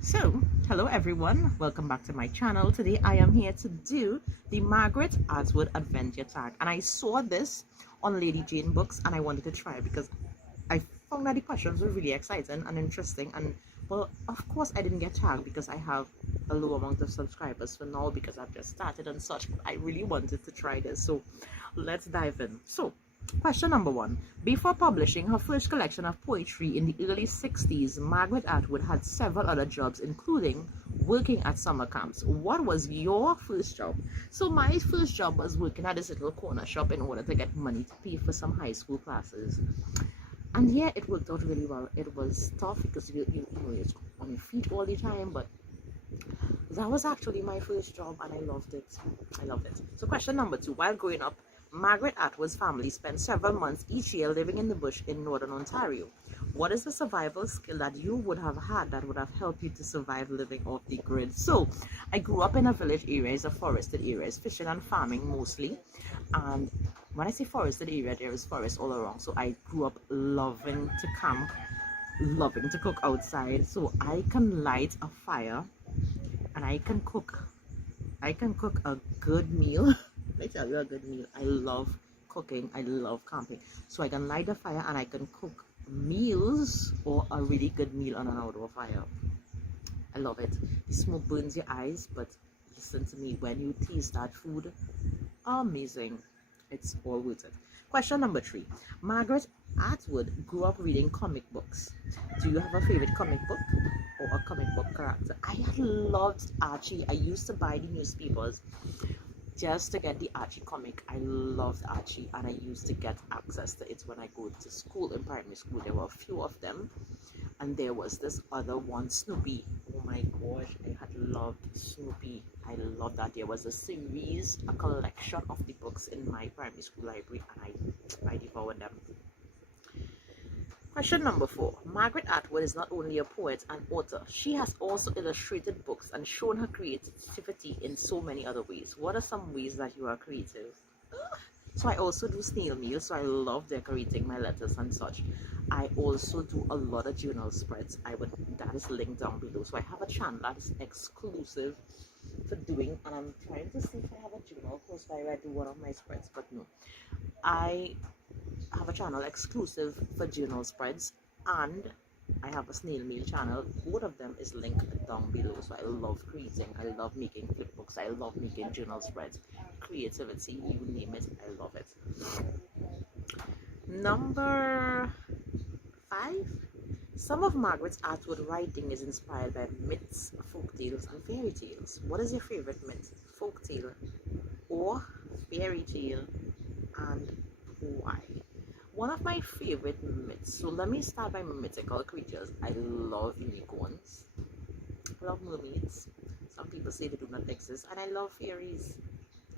So, hello everyone, welcome back to my channel. Today I am here to do the Margaret Atwood Adventure Tag, and I saw this on Lady Jane Books and I wanted to try it because I found that the questions were really exciting and interesting. And well, of course I didn't get tagged because I have a low amount of subscribers for now because I've just started and such, but I really wanted to try this, so let's dive in. So question number one. Before publishing her first collection of poetry in the early 60s, Margaret Atwood had several other jobs, including working at summer camps. What was your first job? So my first job was working at this little corner shop in order to get money to pay for some high school classes. And yeah, it worked out really well. It was tough because you're on your feet all the time, but that was actually my first job and I loved it. I loved it. So question number two. While growing up, Margaret Atwood's family spent several months each year living in the bush in northern Ontario. What is the survival skill that you would have had that would have helped you to survive living off the grid? So I grew up in a village area, it's a forested area, it's fishing and farming mostly. And when I say forested area, there is forest all around. So I grew up loving to camp, loving to cook outside. So I can light a fire and I can cook a good meal. Let me tell you a good meal. I love cooking, I love camping. So I can light a fire and I can cook meals, or a really good meal on an outdoor fire. I love it. The smoke burns your eyes, but listen to me, when you taste that food, amazing. It's all worth it. Question number three. Margaret Atwood grew up reading comic books. Do you have a favorite comic book or a comic book character? I had loved Archie. I used to buy the newspapers just to get the Archie comic. I loved Archie and I used to get access to it when I go to school in primary school. There were a few of them, and there was this other one, Snoopy. Oh my gosh, I had loved Snoopy. I loved that. There was a series, a collection of the books in my primary school library, and I devoured them. Question number four. Margaret Atwood is not only a poet and author, she has also illustrated books and shown her creativity in so many other ways. What are some ways that you are creative? So I also do snail mail, so I love decorating my letters and such. I also do a lot of journal spreads. That is linked down below. So I have a channel that is exclusive for doing, and I'm trying to see if I have a journal close by where I do one of my spreads, but no. I have a channel exclusive for journal spreads, and I have a snail mail channel. Both of them is linked down below. So I love creating, I love making flipbooks, I love making journal spreads. Creativity, you name it, I love it. Number five. Some of Margaret Atwood's writing is inspired by myths, folk tales, and fairy tales. What is your favorite myth, folk tale, or fairy tale, and why? One of my favorite myths, so let me start by mythical creatures. I love unicorns, I love mermaids. Some people say they do not exist, and I love fairies.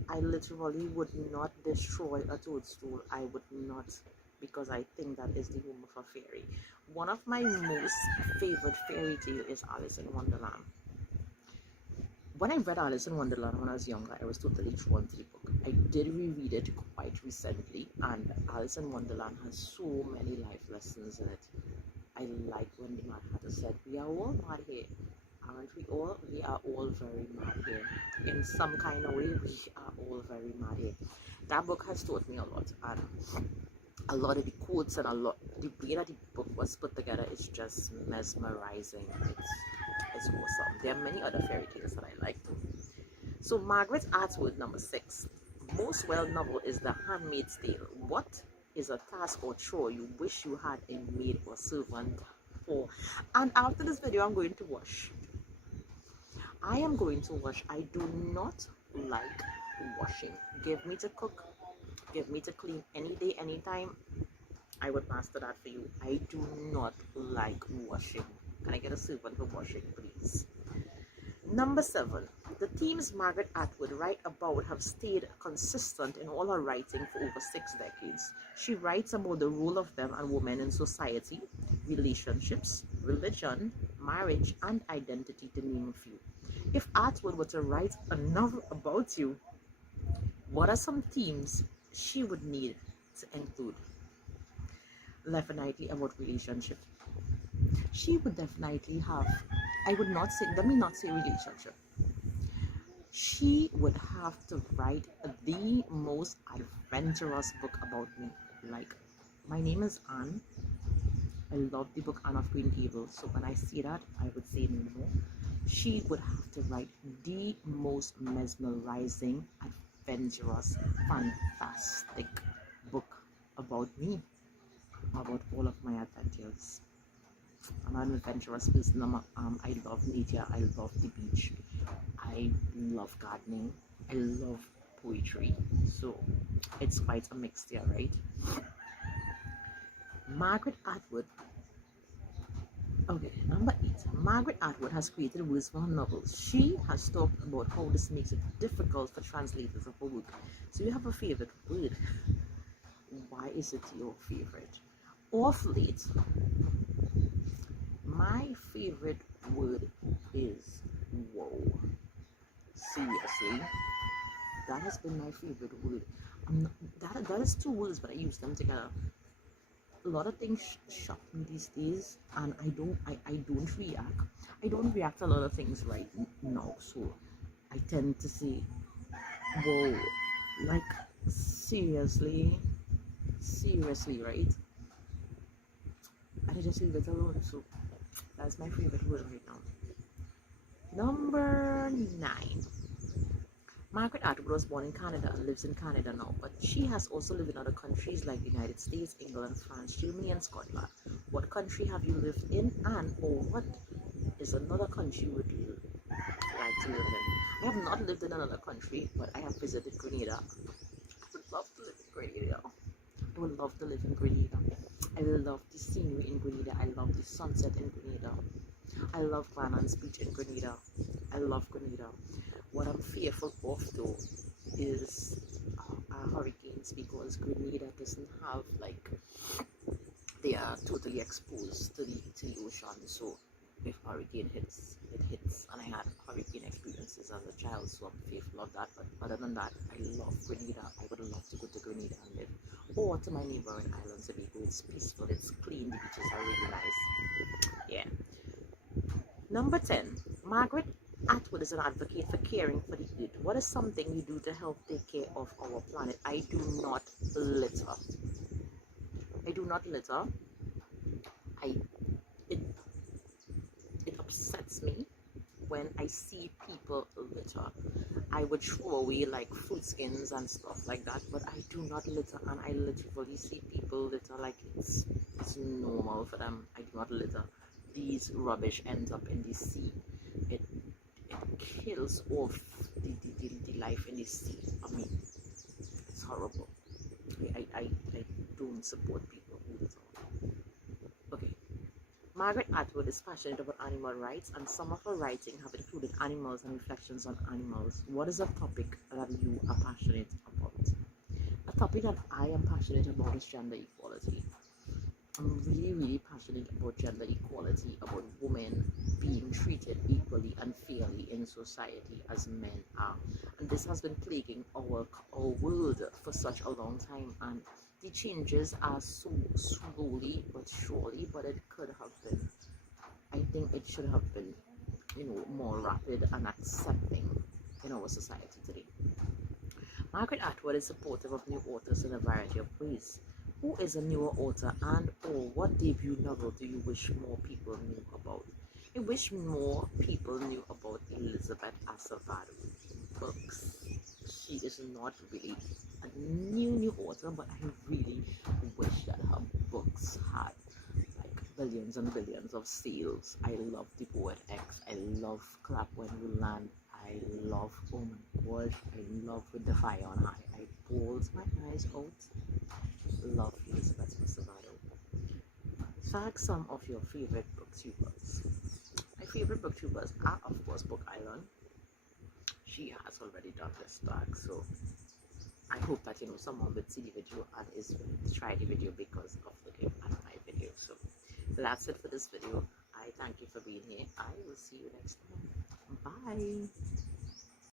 I literally would not destroy a toadstool. I would not, because I think that is the home of a fairy. One of my most favorite fairy tale is Alice in Wonderland. When I read Alice in Wonderland when I was younger, I was totally drawn to the book. I did reread it quite recently, and Alice in Wonderland has so many life lessons in it. I like when the Mad Hatter said, "We are all mad here, aren't we all? We are all very mad here. In some kind of way, we are all very mad here." That book has taught me a lot, and a lot of the quotes and the way that the book was put together is just mesmerizing. It's awesome. There are many other fairy tales that I like too. So Margaret Atwood, number six. Most well novel is The Handmaid's Tale. What is a task or chore you wish you had a maid or servant for? And after this video, I'm going to wash. I am going to wash. I do not like washing. Give me to cook, give me to clean any day, anytime. I would master that for you. I do not like washing. Can I get a servant for washing, please? Number seven. The themes Margaret Atwood write about have stayed consistent in all her writing for over 6 decades. She writes about the role of men and women in society, relationships, religion, marriage, and identity, to name a few. If Atwood were to write a novel about you, What are some themes she would need to include? Definitely about relationship. She would definitely have, I would not say, let me not say relationship. She would have to write the most adventurous book about me. Like, my name is Anne. I love the book Anne of Green Gables. So when I see that, I would say no more. She would have to write the most mesmerizing, adventurous, fantastic book about me, about all of my adventures. I'm an adventurous person. I love nature. I love the beach. I love gardening. I love poetry. So it's quite a mixture, right? Margaret Atwood. Okay, number 8. Margaret Atwood has created words for her novels. She has talked about how this makes it difficult for translators of her work. So you have a favorite word. Why is it your favorite? Off late, my favorite word is whoa. Seriously, that has been my favorite word. That is two words, but I use them together. A lot of things shock me these days, and I don't react. I don't react to a lot of things right now, so I tend to say, "Whoa!" Like seriously, right? And I just leave it alone. So that's my favorite word right now. Number 9. Margaret Atwood was born in Canada and lives in Canada now, but she has also lived in other countries like the United States, England, France, Germany, and Scotland. What country have you lived in, and or what is another country would you like to live in? I have not lived in another country, but I have visited Grenada. I would love to live in Grenada. I would love to live in Grenada. I love the scenery in Grenada. I love the sunset in Grenada. I love Granan's Beach in Grenada. I love Grenada. What I'm fearful of though is hurricanes, because Grenada doesn't have, like, they are totally exposed to the ocean. So if hurricane hits, it hits. And I had hurricane experiences as a child, so I'm fearful of that. But other than that, I love Grenada. I would love to go to Grenada and live. Or to my neighboring island, Tobago. It's peaceful, it's clean, the beaches are really nice. Yeah. Number 10. Margaret Atwood is an advocate for caring for the earth. What is something you do to help take care of our planet? I do not litter. I do not litter. I it it upsets me when I see people litter. I would throw away like fruit skins and stuff like that, but I do not litter, and I literally see people litter like it's normal for them. I do not litter. These rubbish ends up in the sea. It it kills off the life in the sea. I mean, it's horrible. I don't support people who litter. Okay. Margaret Atwood is passionate about animal rights, and some of her writing have included animals and reflections on animals. What is a topic that you are passionate about? A topic that I am passionate about is gender equality. I'm really passionate about gender equality, about women being treated equally and fairly in society as men are. And this has been plaguing our world for such a long time, and the changes are so slowly but surely, but it could have been, I think it should have been, more rapid and accepting in our society today. Margaret Atwood is supportive of new authors in a variety of ways. Who is a newer author, and or what debut novel do you wish more people knew about? I wish more people knew about Elizabeth Acevedo books. She is not really a new author, but I really wish that her books had like billions and billions of sales. I love The Poet X. I love Clap When You Land. I love, oh my gosh, I love With the Fire on High. I pulled my eyes out. Love Elizabeth Acevedo. Tag some of your favorite booktubers. My favorite booktubers are, of course, Book Island. She has already done this tag, so I hope that someone would see the video and is willing to try the video because of the name and my video. So that's it for this video. I thank you for being here. I will see you next time. Bye.